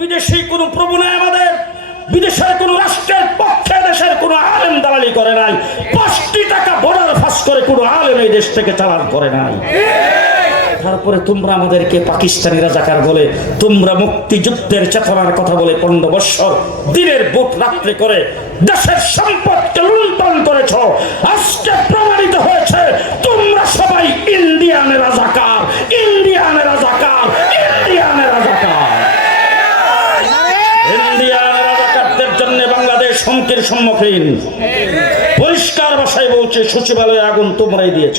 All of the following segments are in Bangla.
বিদেশি প্রভু নাই আমাদের। বিদেশের রাষ্ট্রের পক্ষে দেশের আলেম দালালি করে নাই। পাঁচটি টাকা ফাঁস করে কোনো আলেম এই দেশ থেকে চালান করে নাই। তারপরে তোমরা আমাদেরকে রাজাকার বলে, তোমরা মুক্তিযুদ্ধের চেতনার কথা বলে পনেরো বৎসর দিনের বুট রাত্রে করে দেশের সম্পদকে লুণ্ঠন করেছ। আজকে প্রমাণিত হয়েছে, তোমরা সবাই ইন্ডিয়ানের রাজাকার ইন্ডিয়ানের রাজাকার ইন্ডিয়ানের রাজাকার ইন্ডিয়ান রাজাকারদের জন্য বাংলাদেশ হুমকির সম্মুখীন। পরিষ্কার ভাষায় বলছে সচিবালয়ে আগুন তোমরাই দিয়েছ।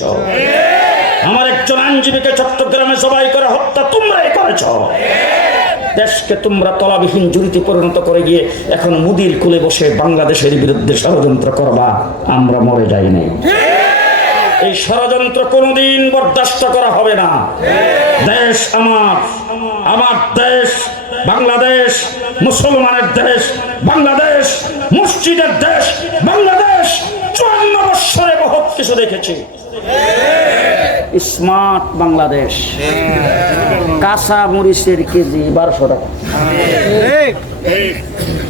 আমার একজন আইনজীবীকে চট্টগ্রামে সবাই করে হত্যা তোমরাই করেছ। দেশকে তোমরা তলাবিহীন জুড়িতে পরিণত করে গিয়ে এখন মুদির কুলে বসে বাংলাদেশের বিরুদ্ধে ষড়যন্ত্র করবা, আমরা মরে যাইনি এই ষড়যন্ত্র কোনোদিন বরদাস্ত করা হবে না। দেশ আমার আমার দেশ, বাংলাদেশ মুসলমানের দেশ, বাংলাদেশ, মসজিদের দেশ, বাংলাদেশ, চুয়ান্ন বৎসরে বহুত কিছু দেখেছি। স্মার্ট বাংলাদেশ। কাঁচা মরিচের কেজি বারোশো টাকা।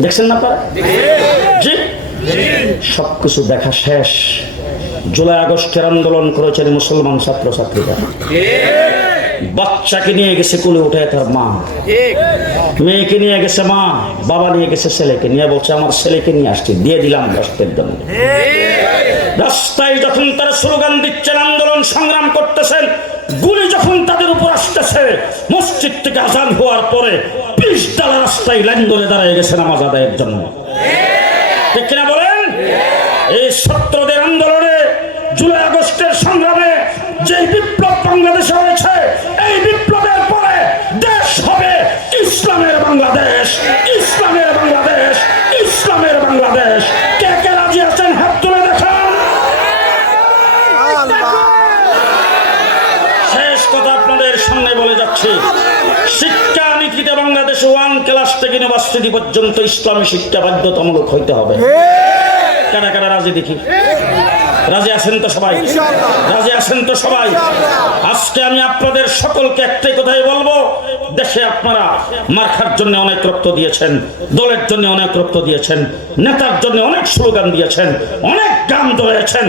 দেখছেন না আপনারা? জি। সবকিছু দেখা শেষ। জুলাই আগস্টের আন্দোলন করেছেন মুসলমান ছাত্র ছাত্রীরা বাচ্চাকে নিয়ে গেছে কুলে উঠে তার মা। মেয়েকে নিয়ে গেছে মা বাবা নিয়ে গেছে ছেলেকে নিয়ে বলছে আমার ছেলেকে নিয়ে আসছি দিয়ে দিলাম কষ্টের জন্য। রাস্তায় যখন তারা স্লোগান দিচ্ছেন আন্দোলন সংগ্রাম করতেছেন গুলি যখন তাদের উপর আসতেছে মসজিদ থেকে আজান হওয়ার পরে বিশ ডালা রাস্তায় লাইন ধরে দাঁড়িয়ে গেছে নামাজ আদায়ের জন্য। ঠিক কিনা বলেন? এই ছাত্রদের আন্দোলনে জুলাই আগস্টের সংগ্রামে যে বিপ্লব বাংলাদেশে হয়েছে এই বিপ্লবের পরে দেশ হবে ইসলামের বাংলাদেশ ইসলামের বাংলাদেশ ইসলামের বাংলাদেশ। কে কে রাজি আছেন? হাত তুলে দেখান। শেষ কথা আপনাদের সামনে বলে যাচ্ছি। শিক্ষা নীতিতে বাংলাদেশে ওয়ান ক্লাস থেকে ইউনিভার্সিটি পর্যন্ত ইসলামী শিক্ষা বাধ্যতামূলক হইতে হবে। কারা কারা রাজি দেখি? রাজি আছেন তো সবাই? রাজি আছেন তো সবাই? আজকে আমি আপনাদের সকলকে একটাই কথাই বলব দেশে আপনারা মার্খার জন্য অনেক রক্ত দিয়েছেন দলের জন্য অনেক রক্ত দিয়েছেন নেতার জন্য অনেক স্লোগান দিয়েছেন অনেক গান ধরেছেন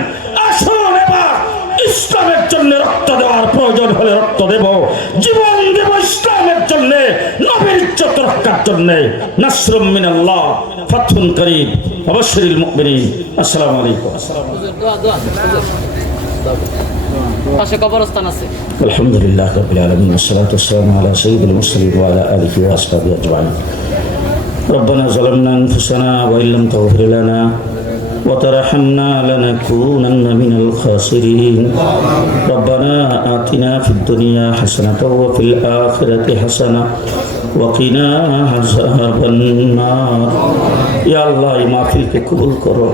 আসুন এবার ইসলামের জন্য রক্ত দেওয়ার প্রয়োজন হলে রক্ত দেব জীবন দেব ইসলামের জন্য। নবীর ইজ্জত রক্ষার জন্য নাসরুম মিনাল্লাহ ফাতহুন করিম অবশ্যই মুমিনিন আসসালামু আলাইকুম দোয়া দোয়া পাশে কবরস্থান আছে الحمد لله رب العالمين والصلاة والسلام على سيد المرسلين وعلى آله وأصحابه أجمعين ربنا ظلمنا أنفسنا وإن لم تغفر لنا وترحمنا لنكونن من الخاسرين ربنا آتنا في الدنيا حسنة وفي الآخرة حسنة وقنا عذاب النار ইয়া আল্লাহ এই মাহফিলকে কবুল করো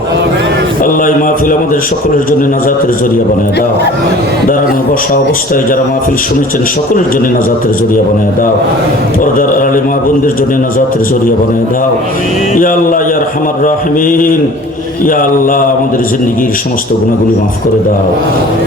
আল্লাহ এই মাহফিল আমাদের সকলের জন্য নাজাতের জরিয়া বানিয়ে দাও দাঁড়ানো বসা অবস্থায় যারা মাহফিল শুনেছেন সকলের জন্য নাজাতের জরিয়া বানিয়ে দাও পর্দার আলী মা বোনদের জন্য নাজাতের জরিয়া বানিয়ে দাও ইয়া আল্লাহ ইয়ার হামার রাহমিন ইয়া আল্লাহ, আমাদের জিন্দগির সমস্ত গুণাগুলি মাফ করে দাও।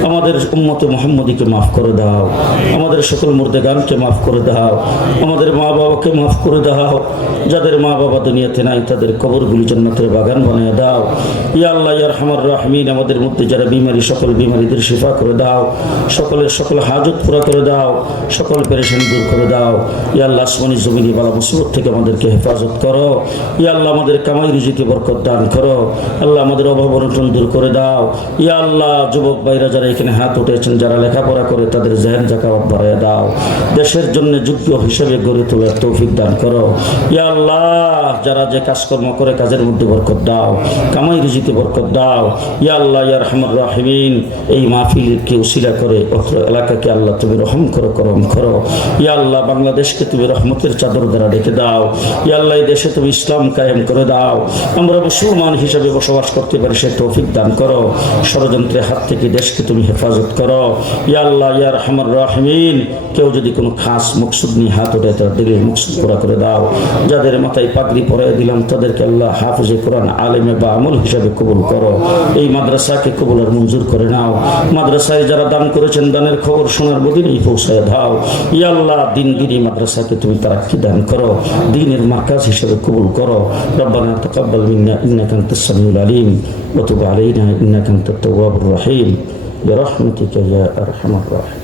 আমাদের উম্মতে মোহাম্মদীকে মাফ করে দাও। আমাদের সকল মুর্দেগানকে মাফ করে দাও। আমাদের মা বাবাকে মাফ করে দাও। যাদের মা বাবা দুনিয়াতে নাই, তাদের কবরগুলি জান্নাতের বাগান বানিয়ে দাও। ইয়া আল্লাহ ইয়ার হামার রাহমিন, আমাদের মধ্যে যারা বিমারি, সকল বিমারিদের শিফা করে দাও। সকলের সকল হাজত পুরা করে দাও। সকল পেরেশানি দূর করে দাও। ইয়া আল্লাহ, আসমানি জমিনি বালা মুসিবত থেকে আমাদেরকে হেফাজত করো। ইয়া আল্লাহ, আমাদের কামাই রুজিতে বরকত দান করো। আল্লাহ আমাদের অভাব অনটন দূর করে দাও। ইয়া আল্লাহ, যুবক ভাইরা যারা এখানে হাত উঠেছেন, যারা লেখাপড়া করে, তাদের জেহেন জাকাওয়াত বাড়ায় দাও। দেশের জন্য যোগ্য হিসেবে গড়ে তোলার তৌফিক দান করো। ইয়া আল্লাহ, যারা যে কাজকর্ম করে, কাজের মধ্যে বরকত দাও। কামাই রুজিতে বরকত দাও। ইয়া আল্লাহ, ইয়া রহমান রাহিমিন, এই মাহফিলকে উসিলা করে, অত্র এলাকাকে আল্লাহ তুমি রহম করো, করম করো। ইয়া আল্লাহ, বাংলাদেশকে তুমি রহমতের চাদর দ্বারা ডেকে দাও। ইয়া আল্লাহ, এই দেশে তুমি ইসলাম কায়েম করে দাও। আমরা মুসলমান হিসেবে বসবাস বসবাস করতে পারি, সে তৌফিক দান করো। ষড়যন্ত্রের হাত থেকে দেশকে তুমি হেফাজত করো। ইয়াল্লাহ ইয়ার ইয়া রহমান রাহমিন, কেউ যদি কোনো খাস মকসুদ নিয়ে হাত ওঠে তার দিলে মকসুদ পুরা করে দাও। যাদের মাথায় পাগড়ি পরাই দিলাম, তাদেরকে আল্লাহ হাফিজে কোরআন আলেমে বা আমল হিসাবে কবুল করো। এই মাদ্রাসাকে কবুল আর মঞ্জুর করে নাও। মাদ্রাসায় যারা দান করেছেন, দানের খবর শোনার বদিনেই পৌঁছায় দাও। ইয়াল্লাহ দিন দিনই মাদ্রাসাকে তুমি তারা কি দান করো। দিনের মার্কাজ হিসাবে কবুল করো। রব্বানা তাকাব্বাল মিন্না, ইন্নাকা আনতাস সামিউল العليم وتب علينا إنك أنت التواب الرحيم. برحمتك يا أرحم الراحمين.